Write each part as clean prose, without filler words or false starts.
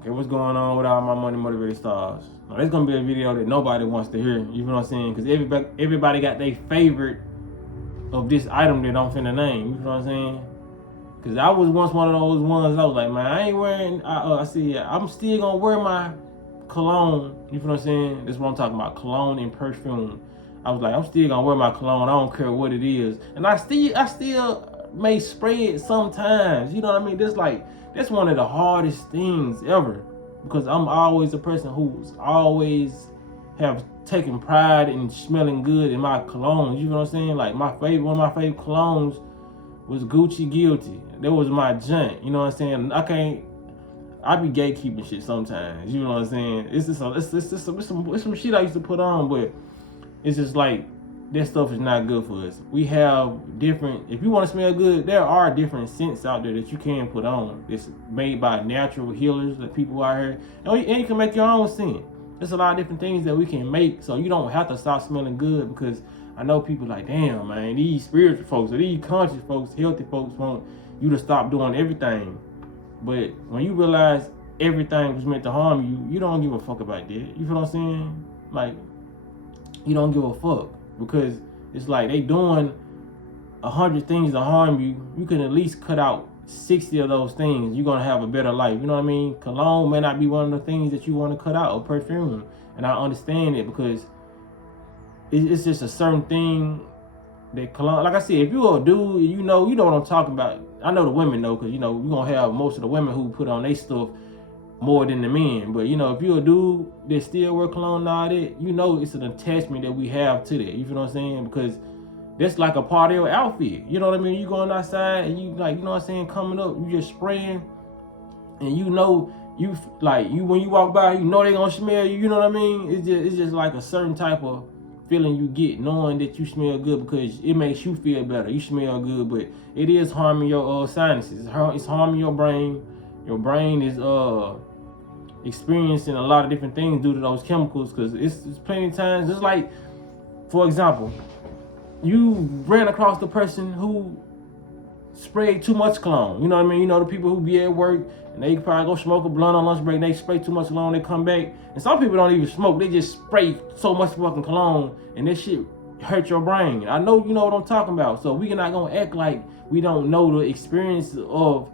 Okay, what's going on with all my money motivated stars? Now, there's gonna be a video that nobody wants to hear. You know what I'm saying? Because everybody got their favorite of this item that I'm finna name. You know what I'm saying? Because I was once one of those ones. I was like, man, I ain't wearing. I see. I'm still gonna wear my cologne. You know what I'm saying? That's what I'm talking about. Cologne and perfume. I was like, I'm still gonna wear my cologne. I don't care what it is. And I still may spray it sometimes. You know what I mean? That's one of the hardest things ever, because I'm always a person who's always have taken pride in smelling good in my colognes. You know what I'm saying? Like one of my favorite colognes was Gucci Guilty. That was my junk. You know what I'm saying? I be gatekeeping shit sometimes. You know what I'm saying? It's some shit I used to put on, but it's just like that stuff is not good for us. We have different, if you want to smell good, there are different scents out there that you can put on. It's made by natural healers, the people out here. And you can make your own scent. There's a lot of different things that we can make, so you don't have to stop smelling good, because I know people like, damn, man, these spiritual folks or these conscious folks, healthy folks want you to stop doing everything. But when you realize everything was meant to harm you, you don't give a fuck about that. You feel what I'm saying? Like, you don't give a fuck. Because it's like they doing 100 things to harm you. You can at least cut out 60 of those things. You're going to have a better life. You know what I mean? Cologne may not be one of the things that you want to cut out, or perfume. And I understand it, because it's just a certain thing that cologne, like I said, if you're a dude, you know what I'm talking about. I know the women know, because, you're going to have most of the women who put on their stuff more than the men. But, if you're a dude that still wear cologne and all that, it's an attachment that we have to that. You feel what I'm saying? Because that's like a part of your outfit. You know what I mean? You going outside and you like, you know what I'm saying, coming up, you just spraying, and when you walk by, they gonna smell you. You know what I mean? It's just like a certain type of feeling you get knowing that you smell good, because it makes you feel better. You smell good, but it is harming your sinuses. It's harming your brain. Your brain is experiencing a lot of different things due to those chemicals, because it's plenty of times. It's like, for example, you ran across the person who sprayed too much cologne. You know what I mean? The people who be at work and they probably go smoke a blunt on lunch break and they spray too much cologne, they come back. And some people don't even smoke, they just spray so much fucking cologne, and this shit hurt your brain. I know you know what I'm talking about. So we're not gonna act like we don't know the experience of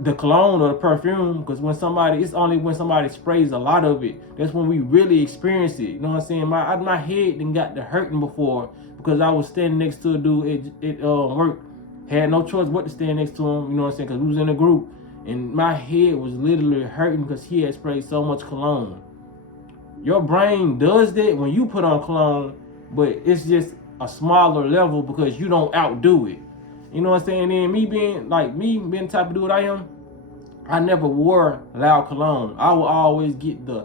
the cologne or the perfume, because it's only when somebody sprays a lot of it, that's when we really experience it. You know what I'm saying? My head done got to hurting before, because I was standing next to a dude at work, had no choice but to stand next to him. You know what I'm saying? Because we was in a group, and my head was literally hurting because he had sprayed so much cologne. Your brain does that when you put on cologne, but it's just a smaller level because you don't outdo it. You know what I'm saying? And me being the type of dude I am, I never wore loud cologne. I would always get the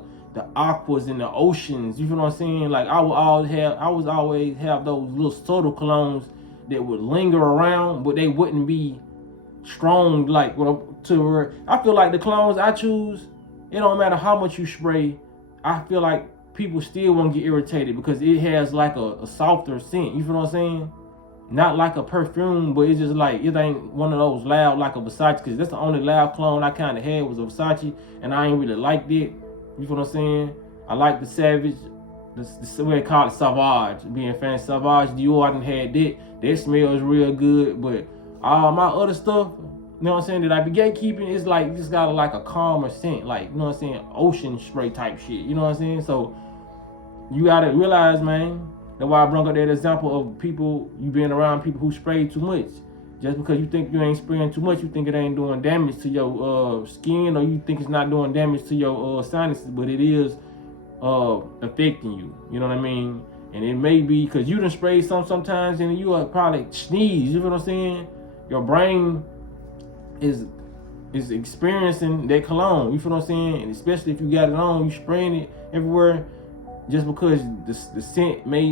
aquas and the oceans. You know what I'm saying? Like I would always have those little subtle colognes that would linger around, but they wouldn't be strong. Like I feel like the colognes I choose, it don't matter how much you spray. I feel like people still won't get irritated because it has like a softer scent. You feel what I'm saying? Not like a perfume, but it's just like, it ain't one of those loud like a Versace, because that's the only loud cologne I kind of had was a Versace, and I ain't really liked it. You feel what I'm saying? I like the Savage, the way they call it, Sauvage. Being fan Sauvage Dior, I done had that. That smells real good, but all my other stuff, you know what I'm saying, that I be gatekeeping, it's like, just got like a calmer scent, like, you know what I'm saying, ocean spray type shit, you know what I'm saying? So you gotta realize, man, that's why I brought up that example of people, you being around people who spray too much. Just because you think you ain't spraying too much, you think it ain't doing damage to your skin, or you think it's not doing damage to your sinuses, but it is affecting you. You know what I mean? And it may be because you done sprayed sometimes, and you are probably sneeze. You know what I'm saying? Your brain is experiencing that cologne. You feel what I'm saying? And especially if you got it on, you spraying it everywhere. Just because the scent may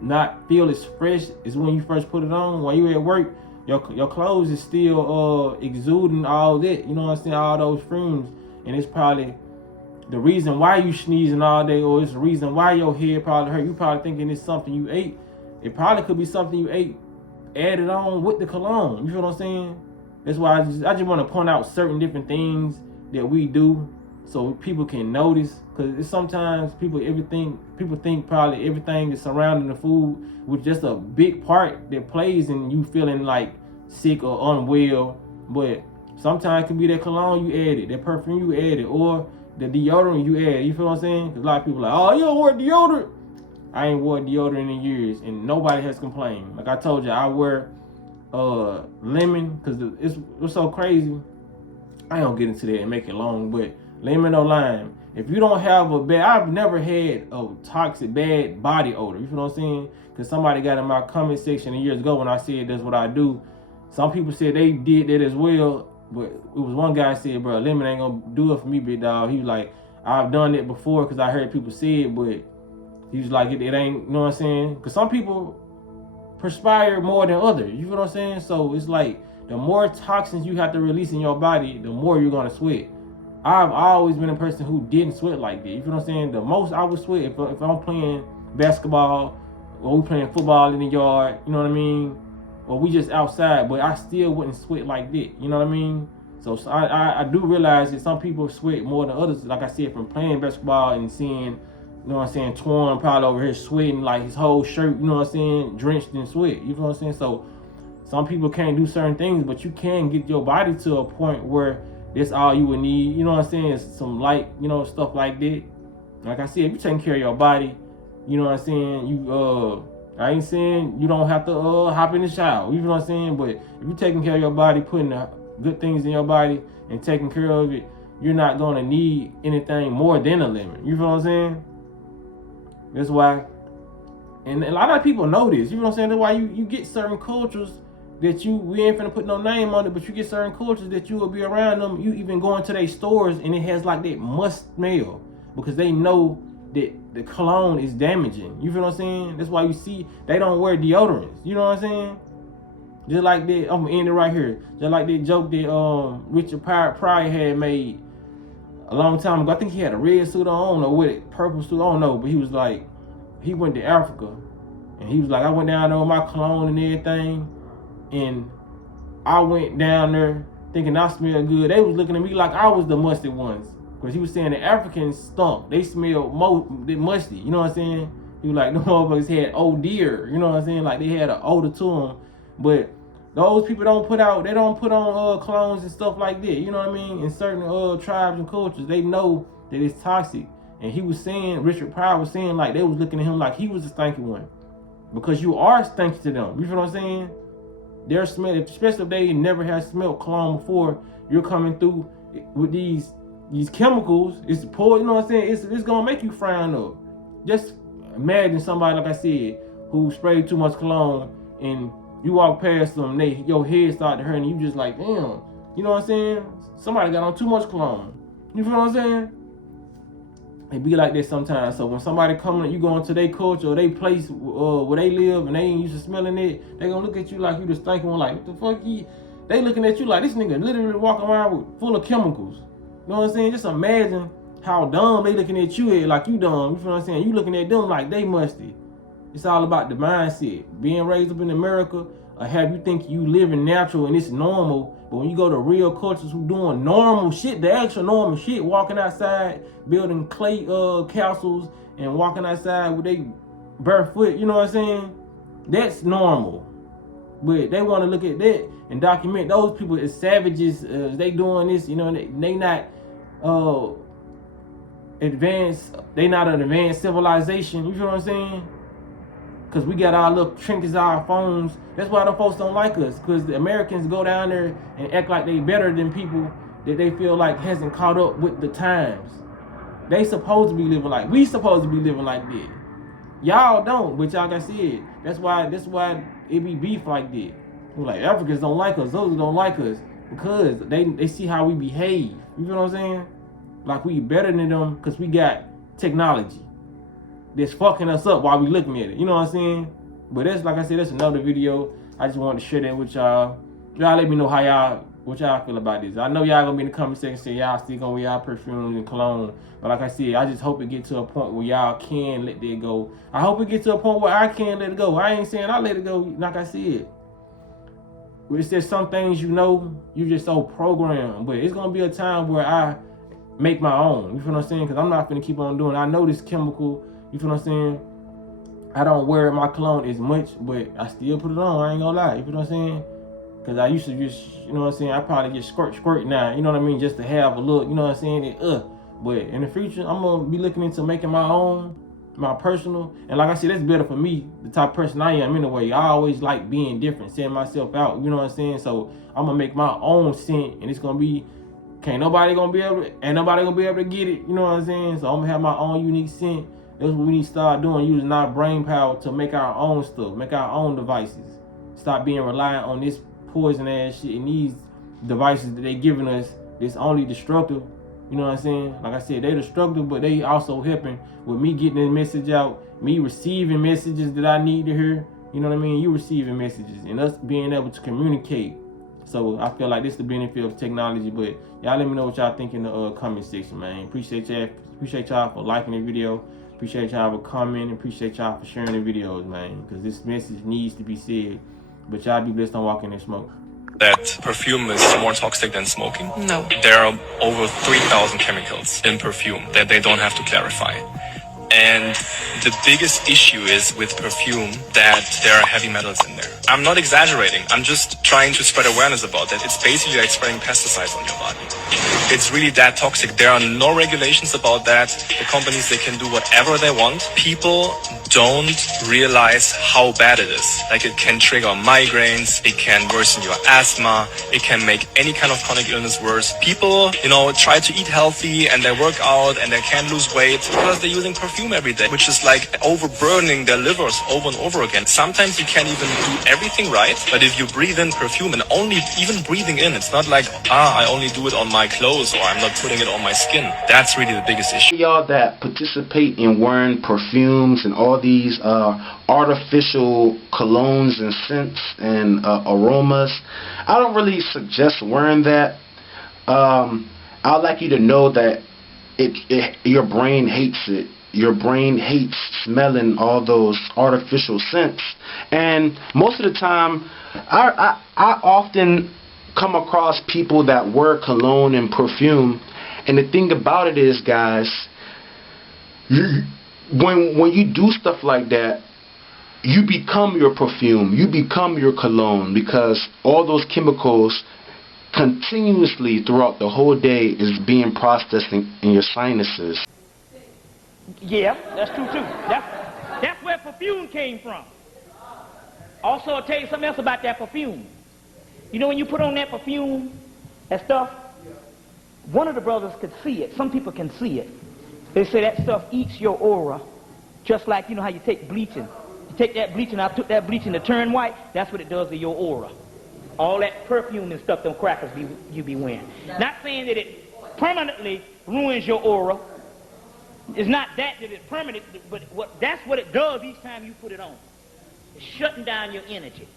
not feel as fresh as when you first put it on. While you at work, your clothes is still exuding all that, you know what I'm saying, all those fumes. And it's probably the reason why you sneezing all day, or it's the reason why your head probably hurt. You probably thinking it's something you ate. It probably could be something you ate added on with the cologne. You feel what I'm saying? That's why I just want to point out certain different things that we do so people can notice. Because sometimes people think probably everything that's surrounding the food was just a big part that plays in you feeling like sick or unwell. But sometimes it could be that cologne you added, that perfume you added, or the deodorant you added. You feel what I'm saying? Because a lot of people are like, oh, you don't wear deodorant. I ain't wore deodorant in years, and nobody has complained. Like I told you, I wear lemon because it's so crazy. I don't get into that and make it long, but lemon or lime. If you don't have I've never had a toxic bad body odor. You feel what I'm saying? Because somebody got in my comment section years ago when I said that's what I do. Some people said they did that as well, but it was one guy said, bro, lemon ain't gonna do it for me, big dog. He was like, I've done it before because I heard people say it, but he was like, it ain't, you know what I'm saying? Because some people perspire more than others. You feel what I'm saying? So it's like the more toxins you have to release in your body, the more you're gonna sweat. I've always been a person who didn't sweat like that. You feel what I'm saying? The most I would sweat if I'm playing basketball or we playing football in the yard, you know what I mean? Or we just outside, but I still wouldn't sweat like that. You know what I mean? So I do realize that some people sweat more than others. Like I said, from playing basketball and seeing, you know what I'm saying, Twan probably over here sweating like his whole shirt, you know what I'm saying, drenched in sweat. You feel what I'm saying? So some people can't do certain things, but you can get your body to a point where that's all you would need. You know what I'm saying? It's some light, you know, stuff like that. Like I said, if you're taking care of your body, you know what I'm saying, I ain't saying you don't have to hop in the shower. You know what I'm saying? But if you're taking care of your body, putting the good things in your body and taking care of it, you're not going to need anything more than a lemon. You feel what I'm saying? That's why, and a lot of people know this. You know what I'm saying? That's why you get certain cultures that we ain't finna put no name on it, but you get certain cultures that you will be around them. You even go into their stores and it has like that must smell because they know that the cologne is damaging. You feel what I'm saying? That's why you see they don't wear deodorants. You know what I'm saying? Just like that, I'm gonna end it right here. Just like that joke that Richard Pryor had made a long time ago. I think he had a red suit on, I don't know what, purple suit, I don't know, but he was like, he went to Africa and he was like, I went down there with my cologne and everything, and I went down there thinking I smelled good. They was looking at me like I was the musty ones. Because he was saying the Africans stunk. They smelled musty. You know what I'm saying? He was like, the motherfuckers had old deer. You know what I'm saying? Like they had an odor to them. But those people don't put on colognes and stuff like that. You know what I mean? In certain tribes and cultures, they know that it's toxic. And he was saying, Richard Pryor was saying, like they was looking at him like he was the stinky one. Because you are stinky to them. You feel what I'm saying? They're smelling, especially if they never had smelled cologne before, you're coming through with these chemicals. It's poor, you know what I'm saying? It's gonna make you frown up. Just imagine somebody, like I said, who sprayed too much cologne and you walk past them, your head start to hurt and you just like, damn, you know what I'm saying? Somebody got on too much cologne. You feel what I'm saying? It be like that sometimes. So when somebody coming, you go into their culture or their place where they live and they ain't used to smelling it, they gonna look at you like you the stinking one, like, what the fuck they looking at you like this nigga literally walking around with full of chemicals. You know what I'm saying? Just imagine how dumb they looking at you like you dumb. You feel what I'm saying? You looking at them like they musty. It's all about the mindset. Being raised up in America, have you think you living natural and it's normal, but when you go to real cultures who doing normal shit, the actual normal shit, walking outside, building clay castles and walking outside with they barefoot, you know what I'm saying? That's normal. But they want to look at that and document those people as savages. They doing this, you know, they not advanced. They not an advanced civilization. You feel what I'm saying? Because we got our little trinkets, our phones. That's why the folks don't like us. Because the Americans go down there and act like they better than people that they feel like hasn't caught up with the times. They supposed to be living like, we supposed to be living like that. Y'all don't, but y'all got said. That's why it be beef like that. We're like, Africans don't like us, those don't like us. Because they see how we behave. You feel what I'm saying? Like we better than them because we got technology that's fucking us up while we looking at it. You know what I'm saying? But that's, like I said, that's another video. I just wanted to share that with y'all. Y'all let me know what y'all feel about this. I know y'all gonna be in the comment section saying y'all still gonna wear y'all perfumes and cologne. But like I said, I just hope it get to a point where y'all can let that go. I hope it get to a point where I can let it go. I ain't saying I let it go, like I said. It's just some things, you know, you just so programmed. But it's gonna be a time where make my own. You feel what I'm saying? Because I'm not gonna keep on doing. I know this chemical. You feel what I'm saying? I don't wear my cologne as much, but I still put it on. I ain't gonna lie. You feel what I'm saying? Because I used to just, you know what I'm saying? I probably just squirt now. You know what I mean? Just to have a look. You know what I'm saying? But in the future, I'm gonna be looking into making my own, my personal. And like I said, that's better for me, the type of person I am anyway. I always like being different, setting myself out. You know what I'm saying? So I'm gonna make my own scent, and it's gonna be, ain't nobody gonna be able to get it. You know what I'm saying? So I'm gonna have my own unique scent. That's what we need to start doing, using our brain power to make our own stuff, make our own devices. Stop being reliant on this poison ass shit and these devices that they giving us that's only destructive. You know what I'm saying? Like I said, they destructive, but they also helping with me getting the message out, me receiving messages that I need to hear. You know what I mean? You receiving messages and us being able to communicate. So I feel like this is the benefit of technology. But y'all let me know what y'all think in the comment section, man. Appreciate y'all for liking the video. Appreciate y'all for commenting. Appreciate y'all for sharing the videos, man. Because this message needs to be said. But y'all be blessed on walking in smoke. That perfume is more toxic than smoking? No. There are over 3,000 chemicals in perfume that they don't have to clarify. And the biggest issue is with perfume that there are heavy metals in there. I'm not exaggerating. I'm just trying to spread awareness about that. It's basically like spraying pesticides on your body. It's really that toxic. There are no regulations about that. The companies, they can do whatever they want. People don't realize how bad it is. Like, it can trigger migraines, it can worsen your asthma, it can make any kind of chronic illness worse. People, try to eat healthy and they work out and they can't lose weight because they're using perfume every day, which is like overburdening their livers over and over again. Sometimes you can't even do everything right, but if you breathe in perfume, and only even breathing in, it's not like, I only do it on my clothes or I'm not putting it on my skin. That's really the biggest issue. Y'all that participate in wearing perfumes and all these artificial colognes and scents and aromas, I don't really suggest wearing that. I'd like you to know that your brain hates it. Your brain hates smelling all those artificial scents. And most of the time, I often come across people that wear cologne and perfume. And the thing about it is, guys, when you do stuff like that, you become your perfume, you become your cologne, because all those chemicals continuously throughout the whole day is being processed in your sinuses. Yeah, that's true too. That's where perfume came from. Also, I'll tell you something else about that perfume. When you put on that perfume, that stuff, one of the brothers could see it. Some people can see it. They say that stuff eats your aura, just like, how you take bleaching. You take that bleaching, I took that bleaching to turn white, that's what it does to your aura. All that perfume and stuff, them crackers you be wearing. Not saying that it permanently ruins your aura. It's not that it's permanent, but that's what it does each time you put it on. It's shutting down your energy.